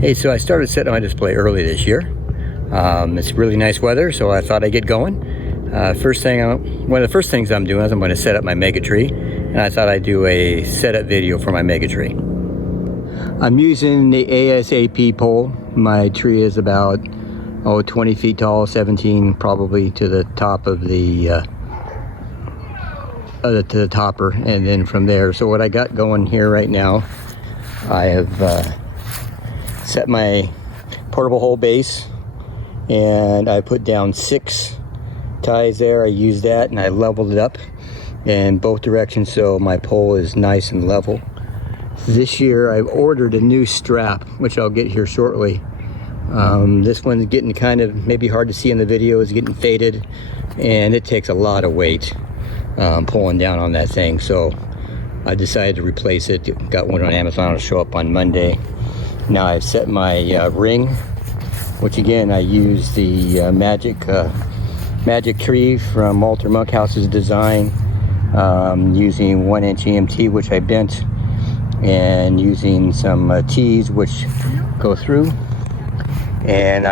Hey, so I started setting my display early this year. It's really nice weather, so I thought I'd get going. One of the first things I'm doing is I'm going to set up my MegaTree, and I thought I'd do a setup video for my MegaTree. I'm using the ASAP pole. My tree is about 20 feet tall, 17 probably to the top of the to the topper, and then from there. So what I got going here right now, I have set my portable hole base, and I put down 6 ties there. I used that and I leveled it up in both directions so my pole is nice and level. This year I've ordered a new strap, which I'll get here shortly. This one's getting kind of maybe hard to see in the video. It's getting faded and it takes a lot of weight pulling down on that thing, so I decided to replace it. Got one on Amazon. It'll show up on Monday. Now I've set my ring, which again I use the MegaTree from Walter Monkhouse's design, using 1-inch EMT, which I bent, and using some T's which go through. And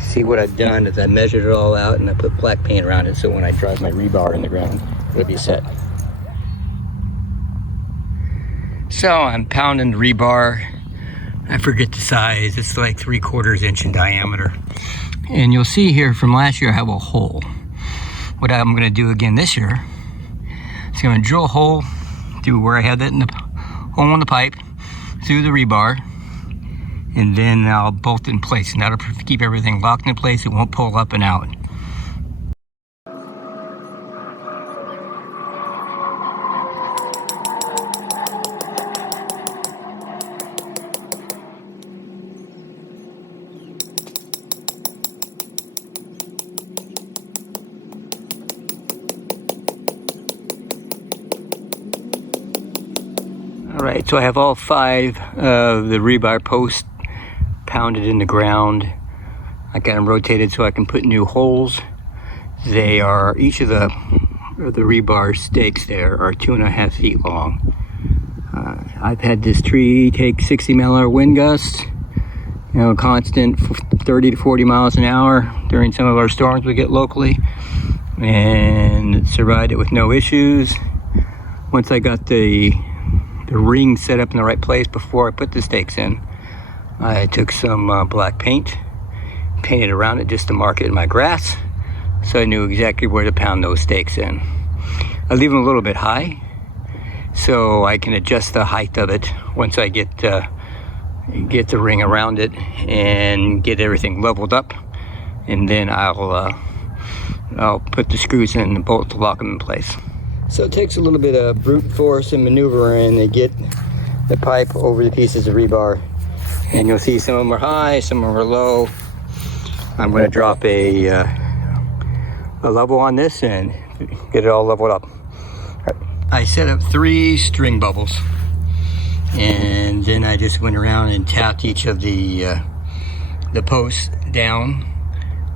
see what I've done is I measured it all out and I put black paint around it, so when I drive my rebar in the ground, it'll be set. So I'm pounding the rebar. I forget the size. It's like 3/4 inch in diameter. And you'll see here from last year I have a hole. What I'm going to do again this year is I'm going to drill a hole through where I had that in the hole in the pipe, through the rebar, and then I'll bolt it in place. And that'll keep everything locked in place. It won't pull up and out. Alright, so I have all 5 of the rebar posts pounded in the ground. I got them rotated so I can put new holes. They are, each of the rebar stakes there are 2.5 feet long. I've had this tree take 60 mile-an-hour wind gusts, constant 30 to 40 miles an hour during some of our storms we get locally, and survived it with no issues. Once I got the ring set up in the right place before I put the stakes in, I took some black paint, painted around it just to mark it in my grass, so I knew exactly where to pound those stakes in. I leave them a little bit high so I can adjust the height of it once I get the ring around it and get everything leveled up, and then I'll put the screws in and bolt to lock them in place. So it takes a little bit of brute force and maneuvering to get the pipe over the pieces of rebar. And you'll see some of them are high, some of them are low. I'm going to drop a level on this and get it all leveled up. I set up 3 string bubbles, and then I just went around and tapped each of the posts down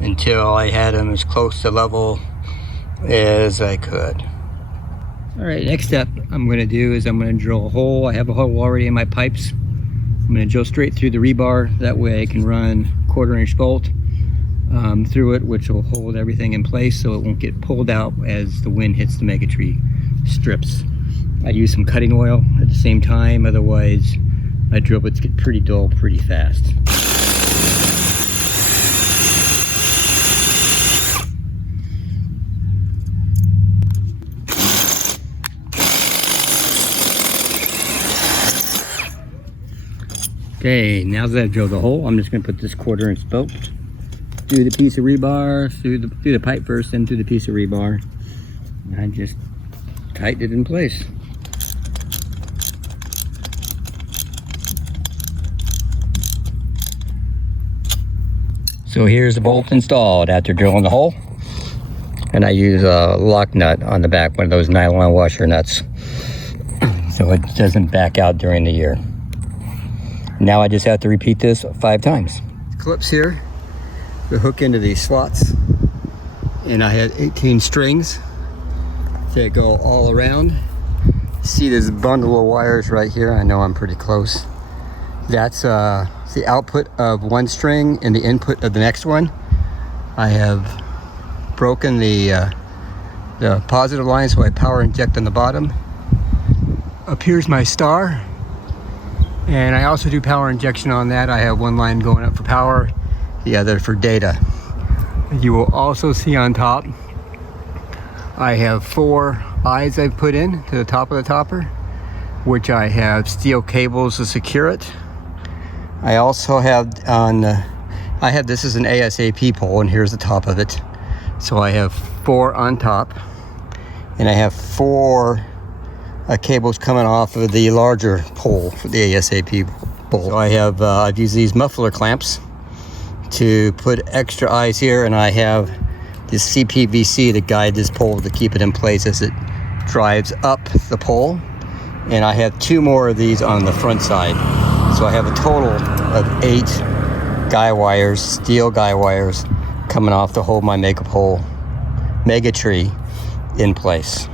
until I had them as close to level as I could. All right, next step I'm going to do is I'm going to drill a hole. I have a hole already in my pipes. I'm going to drill straight through the rebar. That way I can run 1/4 inch bolt through it, which will hold everything in place so it won't get pulled out as the wind hits the MegaTree strips. I use some cutting oil at the same time, otherwise my drill bits get pretty dull pretty fast. Okay, now that I've drilled the hole, I'm just going to put this 1/4 inch bolt through the piece of rebar, through the pipe first, then through the piece of rebar. And I just tighten it in place. So here's the bolt installed after drilling the hole. And I use a lock nut on the back, one of those nylon washer nuts, so it doesn't back out during the year. Now I just have to repeat this 5 times. Clips here to hook into these slots, and I had 18 strings that go all around. See this bundle of wires right here? I know I'm pretty close. That's the output of one string and the input of the next one. I have broken the positive line, so I power inject on the bottom. Up here's my star, and I also do power injection on that. I have one line going up for power, the other for data. You will also see on top I have 4 eyes I've put in to the top of the topper, which I have steel cables to secure it. I also have this is an ASAP pole, and here's the top of it. So I have 4 on top, and I have 4 cables coming off of the larger pole for the ASAP pole. So I have I've used these muffler clamps to put extra eyes here, and I have this CPVC to guide this pole to keep it in place as it drives up the pole. And I have 2 more of these on the front side. So I have a total of 8 guy wires, steel guy wires, coming off to hold my MegaTree in place.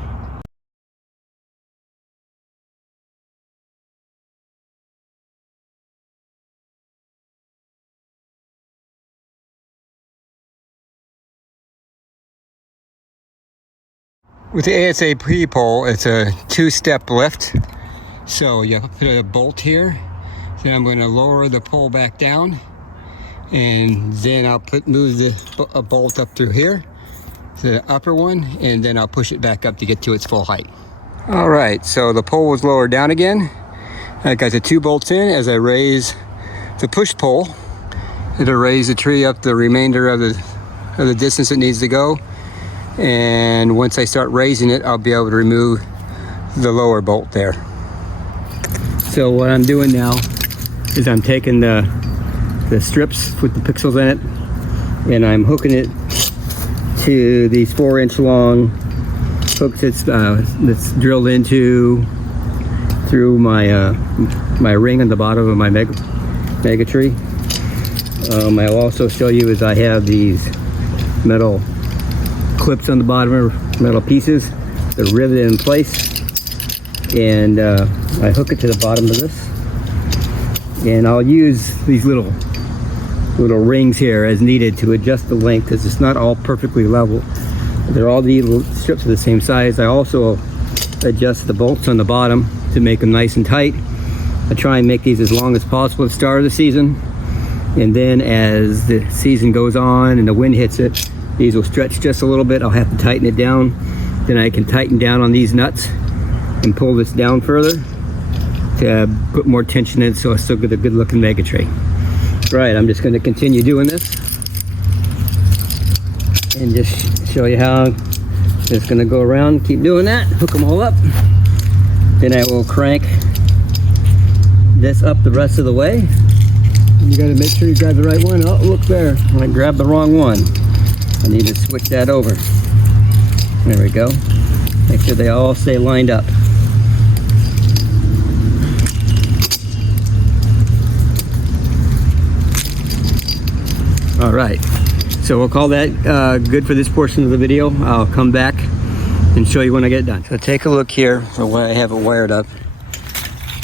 With the ASAP pole, it's a 2-step lift. So you put a bolt here, then I'm going to lower the pole back down, and then I'll move a bolt up through here to the upper one, and then I'll push it back up to get to its full height. All right, so the pole was lowered down again. I got the 2 bolts in. As I raise the push pole, it'll raise the tree up the remainder of the distance it needs to go. And once I start raising it, I'll be able to remove the lower bolt there. So what I'm doing now is I'm taking the strips with the pixels in it, and I'm hooking it to these 4-inch long hooks that's drilled into through my ring on the bottom of my MegaTree. I'll also show you is I have these metal clips on the bottom, metal pieces. They're riveted in place, and I hook it to the bottom of this, and I'll use these little rings here as needed to adjust the length, because it's not all perfectly level. They're all the little strips are the same size. I also adjust the bolts on the bottom to make them nice and tight. I try and make these as long as possible at the start of the season, and then as the season goes on and the wind hits it, these will stretch just a little bit. I'll have to tighten it down. Then I can tighten down on these nuts and pull this down further to put more tension in, so I still get a good looking MegaTree. Right, I'm just going to continue doing this and just show you how it's going to go around. Keep doing that, hook them all up. Then I will crank this up the rest of the way. You got to make sure you grab the right one. Oh, look there, I grabbed the wrong one. I need to switch that over. There we go. Make sure they all stay lined up. All right, so we'll call that good for this portion of the video. I'll come back and show you when I get done. So take a look here for what I have it wired up.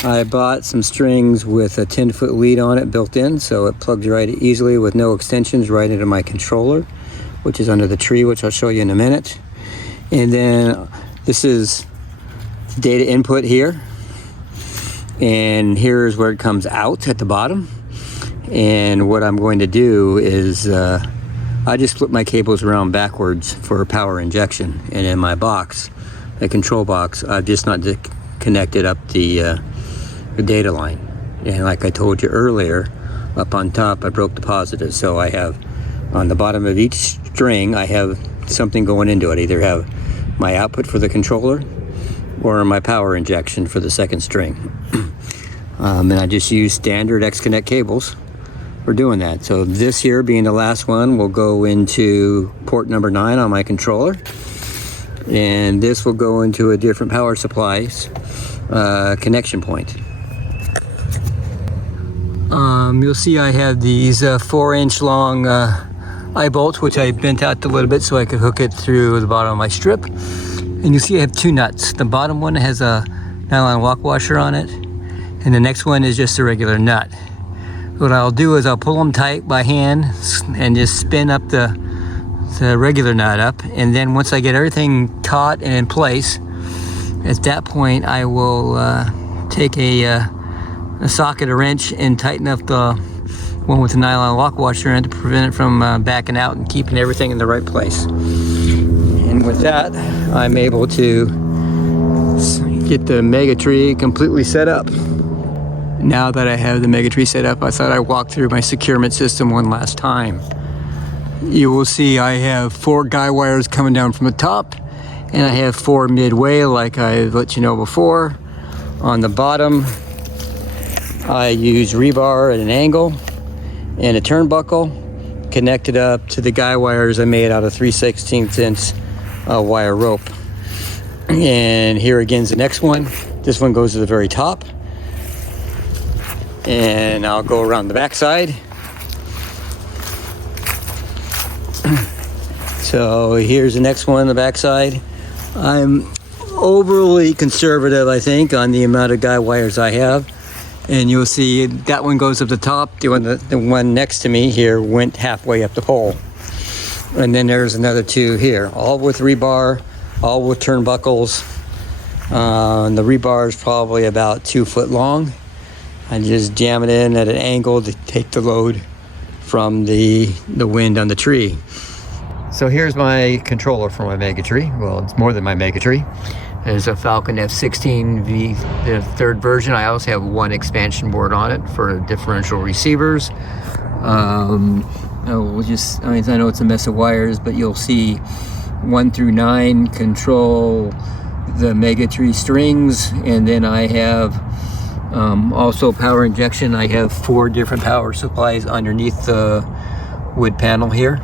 I bought some strings with a 10-foot lead on it built in, so it plugs right easily with no extensions right into my controller, which is under the tree, which I'll show you in a minute. And then this is data input here, and here's where it comes out at the bottom. And what I'm going to do is I just flip my cables around backwards for power injection, and in my box, the control box, I've just not connected up the data line. And like I told you earlier, up on top I broke the positive, so I have on the bottom of each string I have something going into it. Either have my output for the controller or my power injection for the second string. And I just use standard X-Connect cables for doing that. So this here being the last one will go into port number 9 on my controller, and this will go into a different power supply's connection point. You'll see I have these 4-inch long eye bolts, which I bent out a little bit so I could hook it through the bottom of my strip. And you see I have 2 nuts. The bottom one has a nylon walk washer on it, and And the next one is just a regular nut. What I'll do is I'll pull them tight by hand and just spin up the regular nut up. And then once I get everything taut and in place, at that point I will take a socket, a wrench, and tighten up the one with the nylon lock washer in to prevent it from backing out and keeping everything in the right place. And with that, I'm able to get the MegaTree completely set up. Now that I have the MegaTree set up, I thought I'd walk through my securement system one last time. You will see I have 4 guy wires coming down from the top, and I have 4 midway like I let you know before. On the bottom, I use rebar at an angle and a turnbuckle connected up to the guy wires I made out of 3/16 inch wire rope. And here again's the next one. This one goes to the very top. And I'll go around the back side. So here's the next one on the back side. I'm overly conservative, I think, on the amount of guy wires I have. And you'll see that one goes up the top. The one next to me here went halfway up the pole. And then there's another 2 here, all with rebar, all with turnbuckles. The rebar is probably about 2 foot long. I just jam it in at an angle to take the load from the wind on the tree. So here's my controller for my MegaTree. Well, it's more than my MegaTree. There's a Falcon F16V, the 3rd version. I also have 1 expansion board on it for differential receivers. I know it's a mess of wires, but you'll see 1 through 9 control the MegaTree strings, and then I have also power injection. I have 4 different power supplies underneath the wood panel here.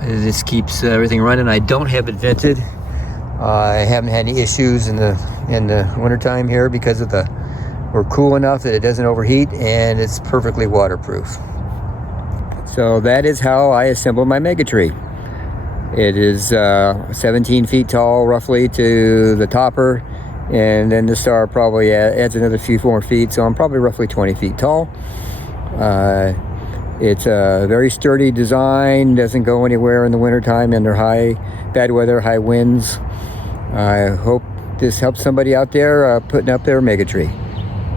This keeps everything running. I don't have it vented. I haven't had any issues in the wintertime here because of we're cool enough that it doesn't overheat, and it's perfectly waterproof. So that is how I assemble my MegaTree. It is 17 feet tall roughly to the topper, and then the star probably adds another few more feet, so I'm probably roughly 20 feet tall. It's a very sturdy design, doesn't go anywhere in the wintertime under bad weather, high winds. I hope this helps somebody out there putting up their MegaTree.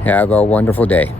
Have a wonderful day.